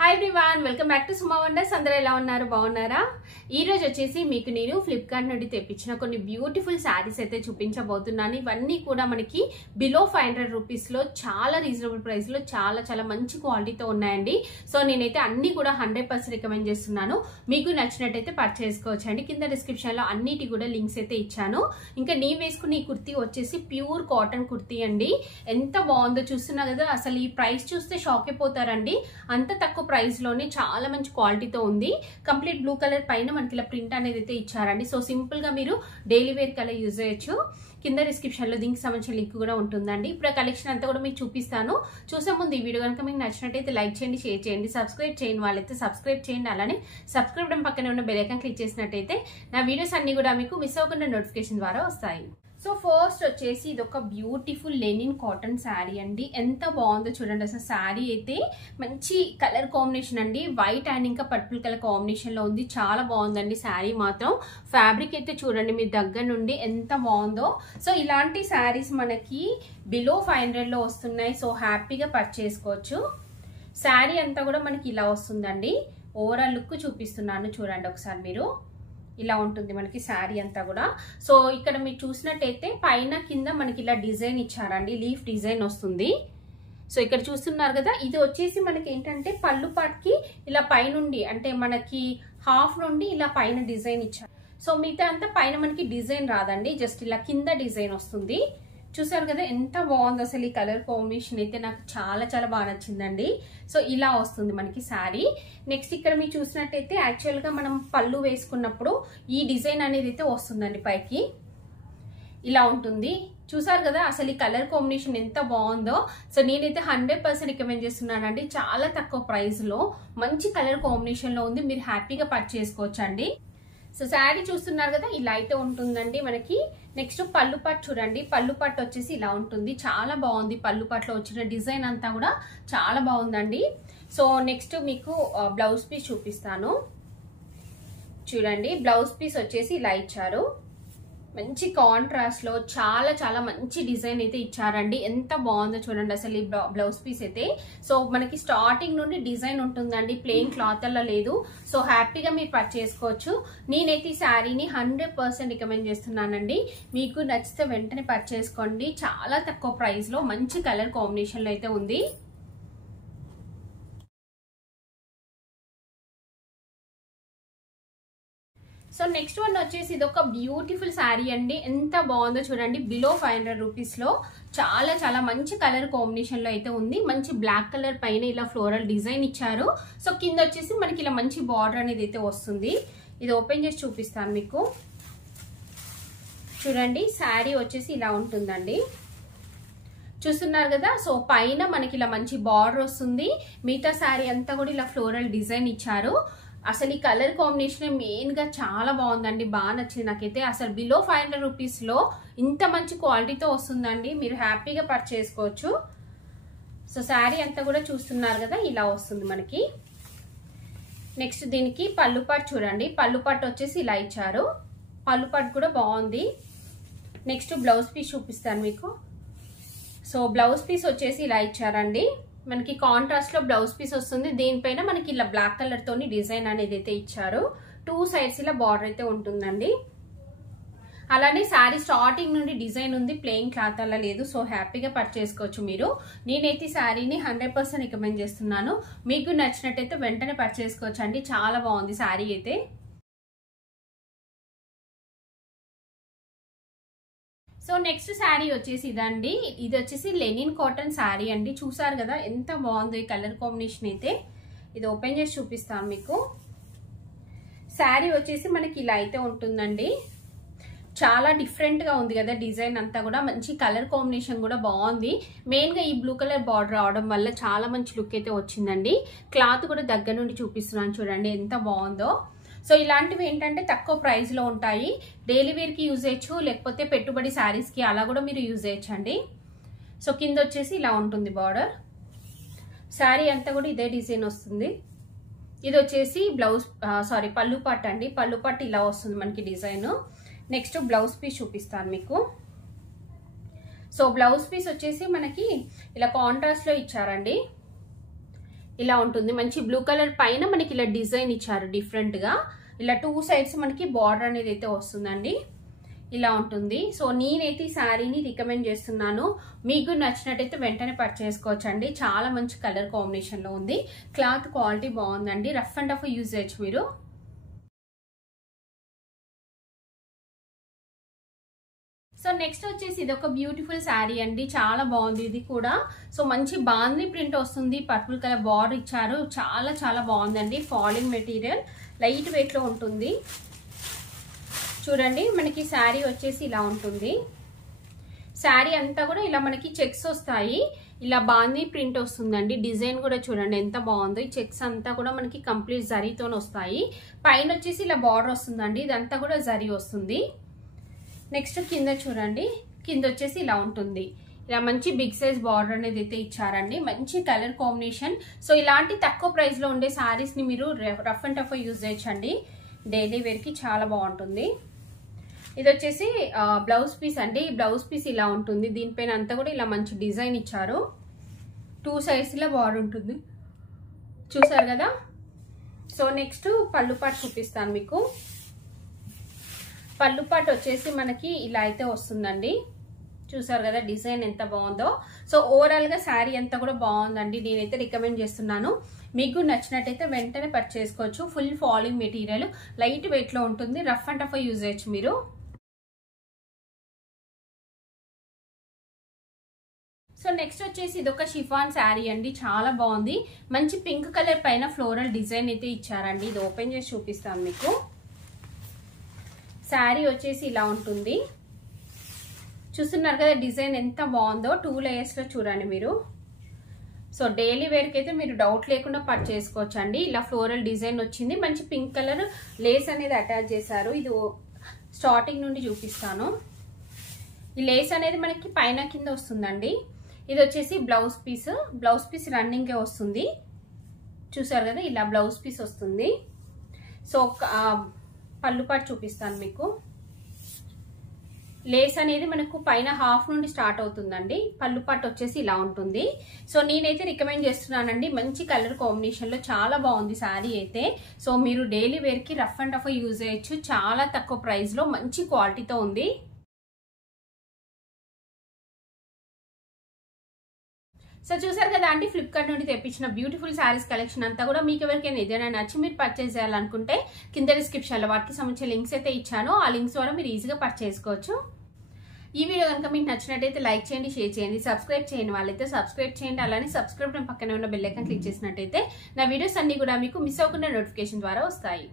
Hi everyone, welcome back to Suma wonders. అందరూ ఎలా ఉన్నారు? బాగున్నారా? ఈ రోజు వచ్చేసి మీకు నేను ఫ్లిప్కార్ట్ నుండి తెప్పించిన కొన్ని బ్యూటిఫుల్ శారీస్ అయితే చూపించబోతున్నాను. ఇవన్నీ కూడా మనకి బిలో 500 రూపీస్ లో చాలా రీజనబుల్ ప్రైస్ లో చాలా మంచి క్వాలిటీతో ఉన్నాయండి. సో నేనైతే అన్ని కూడా 100% రికమెండ్ చేస్తున్నాను. మీకు నచ్చినట్టయితే పర్చేస్ చేసుకోవచ్చండి. కింద డిస్క్రిప్షన్ లో అన్నిటి కూడా లింక్స్ అయితే ఇచ్చాను. ఇంకా నీ వేసుకున్న ఈ కుర్తీ వచ్చేసి ప్యూర్ కాటన్ కుర్తీ అండి. ఎంత బాగుందో చూస్తున్నా కదా, అసలు ఈ ప్రైస్ చూస్తే షాక్ అయిపోతారండి. అంత తక్కువ ప్రైస్ లోనే చాలా మంచి క్వాలిటీతో ఉంది. కంప్లీట్ బ్లూ కలర్ పైన మనకి ఇలా ప్రింట్ అనేది అయితే ఇచ్చారండి. సో సింపుల్ గా మీరు డైలీ వేర్ కలర్ యూజ్ చేయొచ్చు. కింద డిస్క్రిప్షన్ లో దీనికి సంబంధించిన లింక్ కూడా ఉంటుందండి. ఇప్పుడు ఆ కలెక్షన్ అంతా కూడా మీకు చూపిస్తాను. చూసే ముందు ఈ వీడియో కనుక మీకు నచ్చినట్టయితే లైక్ చేయండి, షేర్ చేయండి, సబ్స్క్రైబ్ చేయండి. వాళ్ళైతే సబ్స్క్రైబ్ చేయండి. అలానే సబ్స్క్రైబ్ పక్కనే ఉన్న బెల్ ఐకాన్ క్లిక్ చేసినట్టయితే నా వీడియోస్ అన్ని కూడా మీకు మిస్ అవ్వకుండా నోటిఫికేషన్ ద్వారా వస్తాయి. సో ఫస్ట్ వచ్చేసి ఇది ఒక బ్యూటిఫుల్ లెనిన్ కాటన్ శారీ అండి. ఎంత బాగుందో చూడండి. అసలు శారీ అయితే మంచి కలర్ కాంబినేషన్ అండి. వైట్ అండ్ ఇంకా పర్పుల్ కలర్ కాంబినేషన్ లో ఉంది. చాలా బాగుందండి శారీ మాత్రం. ఫ్యాబ్రిక్ అయితే చూడండి మీ దగ్గర నుండి ఎంత బాగుందో. సో ఇలాంటి శారీస్ మనకి బిలో 500 లో వస్తున్నాయి. సో హ్యాపీగా పర్చేస్ చేసుకోవచ్చు. శారీ అంతా కూడా మనకి ఇలా వస్తుందండి. ఓవరాల్ లుక్ చూపిస్తున్నాను చూడండి ఒకసారి మీరు. ఇలా ఉంటుంది మనకి శారీ అంతా కూడా. సో ఇక్కడ మీరు చూసినట్టయితే పైన కింద మనకి ఇలా డిజైన్ ఇచ్చారండి. లీఫ్ డిజైన్ వస్తుంది. సో ఇక్కడ చూస్తున్నారు కదా, ఇది వచ్చేసి మనకి ఏంటంటే పళ్ళు పాట్కి ఇలా పైనుండి అంటే మనకి హాఫ్ నుండి ఇలా పైన డిజైన్ ఇచ్చారు. సో మిగతా అంతా పైన మనకి డిజైన్ రాదండి, జస్ట్ ఇలా కింద డిజైన్ వస్తుంది. చూసారు కదా ఎంత బాగుంది అసలు. ఈ కలర్ కాంబినేషన్ అయితే నాకు చాలా బాగా నచ్చిందండి. సో ఇలా వస్తుంది మనకి శారీ. నెక్స్ట్ ఇక్కడ మీరు చూసినట్టయితే యాక్చువల్ గా మనం పళ్ళు వేసుకున్నప్పుడు ఈ డిజైన్ అనేది అయితే వస్తుందండి పైకి. ఇలా ఉంటుంది. చూసారు కదా అసలు ఈ కలర్ కాంబినేషన్ ఎంత బాగుందో. సో నేనైతే 100% రికమెండ్ చేస్తున్నానండి. చాలా తక్కువ ప్రైస్ లో మంచి కలర్ కాంబినేషన్ లో ఉంది. మీరు హ్యాపీగా పర్చేస్ చేసుకోవచ్చు అండి. సో శారీ చూస్తున్నారు కదా, ఇలా అయితే ఉంటుందండి మనకి. నెక్స్ట్ పళ్ళు పట్టు చూడండి. పళ్ళు పట్టు వచ్చేసి ఇలా ఉంటుంది. చాలా బాగుంది. పళ్ళు పట్టులో వచ్చిన డిజైన్ అంతా కూడా చాలా బాగుందండి. సో నెక్స్ట్ మీకు బ్లౌజ్ పీస్ చూపిస్తాను చూడండి. బ్లౌజ్ పీస్ వచ్చేసి ఇలా ఇచ్చారు. మంచి కాంట్రాస్ట్ లో చాలా మంచి డిజైన్ అయితే ఇచ్చారండి. ఎంత బాగుందో చూడండి అసలు ఈ బ్లౌజ్ పీస్ అయితే. సో మనకి స్టార్టింగ్ నుండి డిజైన్ ఉంటుందండి, ప్లెయిన్ క్లాత్ అలా లేదు. సో హ్యాపీగా మీరు పర్చేస్ చేసుకోవచ్చు. నేనైతే ఈ శారీని 100% రికమెండ్ చేస్తున్నానండి. మీకు నచ్చితే వెంటనే పర్చేస్ చేసుకోండి. చాలా తక్కువ ప్రైస్ లో మంచి కలర్ కాంబినేషన్ లో అయితే ఉంది. సో నెక్స్ట్ వన్ వచ్చేసి ఇది ఒక బ్యూటిఫుల్ శారీ అండి. ఎంత బాగుందో చూడండి. బిలో 500 రూపీస్ లో చాలా మంచి కలర్ కాంబినేషన్ లో అయితే ఉంది. మంచి బ్లాక్ కలర్ పైన ఇలా ఫ్లోరల్ డిజైన్ ఇచ్చారు. సో కింద వచ్చేసి మనకి ఇలా మంచి బార్డర్ అనేది అయితే వస్తుంది. ఇది ఓపెన్ చేసి చూపిస్తాను మీకు చూడండి. శారీ వచ్చేసి ఇలా ఉంటుందండి. చూస్తున్నారు కదా. సో పైన మనకి ఇలా మంచి బార్డర్ వస్తుంది. మిగతా శారీ అంతా కూడా ఇలా ఫ్లోరల్ డిజైన్ ఇచ్చారు. అసలు ఈ కలర్ కాంబినేషన్ మెయిన్ గా చాలా బాగుందండి. బాగా నచ్చింది నాకైతే. అసలు బిలో 500 రూపీస్ లో ఇంత మంచి క్వాలిటీతో వస్తుందండి. మీరు హ్యాపీగా పర్చేస్ చేసుకోవచ్చు. సో శారీ అంతా కూడా చూస్తున్నారు కదా, ఇలా వస్తుంది మనకి. నెక్స్ట్ దీనికి పళ్ళు పట్టు చూడండి. పళ్ళు పట్టు వచ్చేసి ఇలా ఇచ్చారు. పళ్ళు పట్టు కూడా బాగుంది. నెక్స్ట్ బ్లౌజ్ పీస్ చూపిస్తాను మీకు. సో బ్లౌజ్ పీస్ వచ్చేసి ఇలా ఇచ్చారండి. మనకి కాంట్రాస్ట్ లో బ్లౌజ్ పీస్ వస్తుంది. దీనిపైన మనకి ఇలా బ్లాక్ కలర్ తోని డిజైన్ అనేది అయితే ఇచ్చారు. 2 సైడ్స్ ఇలా బార్డర్ అయితే ఉంటుందండి. అలానే శారీ స్టార్టింగ్ నుండి డిజైన్ ఉంది, ప్లెయిన్ క్లాత్ అలా లేదు. సో హ్యాపీగా పర్చేస్ చేసుకోవచ్చు మీరు. నేనైతే శారీని 100% రికమెండ్ చేస్తున్నాను. మీకు నచ్చినట్టయితే వెంటనే పర్చేస్ చేసుకోవచ్చు అండి. చాలా బాగుంది శారీ అయితే. సో నెక్స్ట్ శారీ వచ్చేసి ఇదండి. ఇది వచ్చేసి లెనిన్ కాటన్ శారీ అండి. చూసారు కదా ఎంత బాగుందో ఈ కలర్ కాంబినేషన్ అయితే. ఇది ఓపెన్ చేసి చూపిస్తాను మీకు. శారీ వచ్చేసి మనకి ఇలా అయితే ఉంటుందండి. చాలా డిఫరెంట్ గా ఉంది కదా డిజైన్ అంతా కూడా. మంచి కలర్ కాంబినేషన్ కూడా బాగుంది. మెయిన్ గా ఈ బ్లూ కలర్ బార్డర్ రావడం వల్ల చాలా మంచి లుక్ అయితే వచ్చిందండి. క్లాత్ కూడా దగ్గర నుండి చూపిస్తున్నాను చూడండి ఎంత బాగుందో. సో ఇలాంటివి ఏంటంటే తక్కువ ప్రైస్ లో ఉంటాయి. డైలీ వేర్ కి యూజ్ చేయొచ్చు, లేకపోతే పెట్టుబడి శారీస్ కి అలా కూడా మీరు యూజ్ చేయొచ్చు అండి. సో కింద వచ్చేసి ఇలా ఉంటుంది బార్డర్. శారీ అంతా కూడా ఇదే డిజైన్ వస్తుంది. ఇది వచ్చేసి బ్లౌజ్ పళ్ళు పట్టు అండి. పళ్ళు పట్టు ఇలా వస్తుంది మనకి డిజైన్. నెక్స్ట్ బ్లౌజ్ పీస్ చూపిస్తాను మీకు. సో బ్లౌజ్ పీస్ వచ్చేసి మనకి ఇలా కాంట్రాస్ట్ లో ఇచ్చారండి. ఇలా ఉంటుంది. మంచి బ్లూ కలర్ పైన మనకి ఇలా డిజైన్ ఇచ్చారు డిఫరెంట్ గా. ఇలా 2 సైడ్స్ మనకి బార్డర్ అనేది అయితే వస్తుందండి. ఇలా ఉంటుంది. సో నేనైతే ఈ శారీని రికమెండ్ చేస్తున్నాను. మీకు నచ్చినట్టయితే వెంటనే పర్చేస్ చేసుకోవచ్చండి. చాలా మంచి కలర్ కాంబినేషన్ లో ఉంది. క్లాత్ క్వాలిటీ బాగుందండి. రఫ్ అండ్ టఫ్ యూజ్ చేయొచ్చు మీరు. సో నెక్స్ట్ వచ్చేసి ఇది ఒక బ్యూటిఫుల్ శారీ అండి. చాలా బాగుంది ఇది కూడా. సో మంచి బాందీ ప్రింట్ వస్తుంది. పర్పుల్ కలర్ బార్డర్ ఇచ్చారు. చాలా చాలా బాగుందండి. ఫాలింగ్ మెటీరియల్, లైట్ వెయిట్ లో ఉంటుంది. చూడండి మనకి శారీ వచ్చేసి ఇలా ఉంటుంది. శారీ అంతా కూడా ఇలా మనకి చెక్స్ వస్తాయి. ఇలా బాందీ ప్రింట్ వస్తుందండి. డిజైన్ కూడా చూడండి ఎంత బాగుందో. ఈ చెక్స్ అంతా కూడా మనకి కంప్లీట్ జరీతో వస్తాయి. పైన వచ్చేసి ఇలా బార్డర్ వస్తుందండి. ఇదంతా కూడా జరీ వస్తుంది. నెక్స్ట్ కింద చూడండి, కింద వచ్చేసి ఇలా ఉంటుంది. ఇలా మంచి బిగ్ సైజ్ బార్డర్ అనేది అయితే ఇచ్చారండి. మంచి కలర్ కాంబినేషన్. సో ఇలాంటి తక్కువ ప్రైస్ లో ఉండే శారీస్ ని మీరు రఫ్ అండ్ టఫ్ యూజ్ చేయొచ్చండి. డైలీ వేర్ కి చాలా బాగుంటుంది. ఇది వచ్చేసి బ్లౌజ్ పీస్ అండి. బ్లౌజ్ పీస్ ఇలా ఉంటుంది. దీనిపైన అంతా కూడా ఇలా మంచి డిజైన్ ఇచ్చారు. 2 సైడ్స్ లో బార్డర్ ఉంటుంది. చూసారు కదా. సో నెక్స్ట్ పళ్ళు పాటు చూపిస్తాను మీకు. పళ్ళు పాటు వచ్చేసి మనకి ఇలా అయితే వస్తుందండి. చూసారు కదా డిజైన్ ఎంత బాగుందో. సో ఓవరాల్ గా శారీ అంతా కూడా బాగుందండి. నేనైతే రికమెండ్ చేస్తున్నాను. మీకు నచ్చినట్టయితే వెంటనే పర్చేస్ చేసుకోవచ్చు. Full falling material, light weight లో ఉంటుంది. రఫ్ అండ్ టఫ్ యూజ్ చేయొచ్చు మీరు. సో నెక్స్ట్ వచ్చేసి ఇది ఒక షిఫాన్ శారీ అండి. చాలా బాగుంది. మంచి పింక్ కలర్ పైన ఫ్లోరల్ డిజైన్ అయితే ఇచ్చారండి. ఇది ఓపెన్ చేసి చూపిస్తాను మీకు. శారీ వచ్చేసి ఇలా ఉంటుంది. చూస్తున్నారు కదా డిజైన్ ఎంత బాగుందో. 2 లేయర్స్ లో చూడండి మీరు. సో డైలీ వేర్ కి అయితే మీరు డౌట్ లేకుండా పర్చేస్ చేసుకోవచ్చు అండి. ఇలా ఫ్లోరల్ డిజైన్ వచ్చింది. మంచి పింక్ కలర్ లేస్ అనేది అటాచ్ చేశారు. ఇది స్టార్టింగ్ నుండి చూపిస్తాను. ఈ లేస్ అనేది మనకి పైన కింద వస్తుందండి. ఇది వచ్చేసి blouse piece. Blouse piece running వస్తుంది. చూసారు కదా ఇలా బ్లౌజ్ పీస్ వస్తుంది. సో పళ్ళు పాటు చూపిస్తాను మీకు. లేస్ అనేది మనకు పైన హాఫ్ నుండి స్టార్ట్ అవుతుందండి. పళ్ళు పాటు వచ్చేసి ఇలా ఉంటుంది. సో నేనైతే రికమెండ్ చేస్తున్నానండి. మంచి కలర్ కాంబినేషన్ లో చాలా బాగుంది శారీ అయితే. సో మీరు డైలీ వేర్ కి రఫ్ అండ్ టఫ్ యూజ్ చేయొచ్చు. చాలా తక్కువ ప్రైస్ లో మంచి క్వాలిటీతో ఉంది. సో చూసారు కదా అండి, ఫ్లిప్కార్ట్ నుండి తెప్పించిన బ్యూటిఫుల్ శారీస్ కలెక్షన్ అంతా కూడా. మీకు ఎవరికైనా ఏదైనా నచ్చి మీరు పర్చేస్ చేయాలనుకుంటే కింద డిస్క్రిప్షన్ లో వాటికి సంబంధించిన లింక్స్ అయితే ఇచ్చాను. ఆ లింక్స్ ద్వారా మీరు ఈజీగా పర్చేస్ చేసుకోవచ్చు. ఈ వీడియో కనుక మీకు నచ్చినట్టయితే లైక్ చేయండి, షేర్ చేయండి. సబ్స్క్రైబ్ చేయని వాళ్ళైతే సబ్స్క్రైబ్ చేయండి. అలానే సబ్స్క్రైబ్ పక్కనే ఉన్న బెల్ ఐకాన్ క్లిక్ చేసినట్టయితే నా వీడియోస్ అన్ని కూడా మీకు మిస్ అవ్వకుండా నోటిఫికేషన్ ద్వారా వస్తాయి.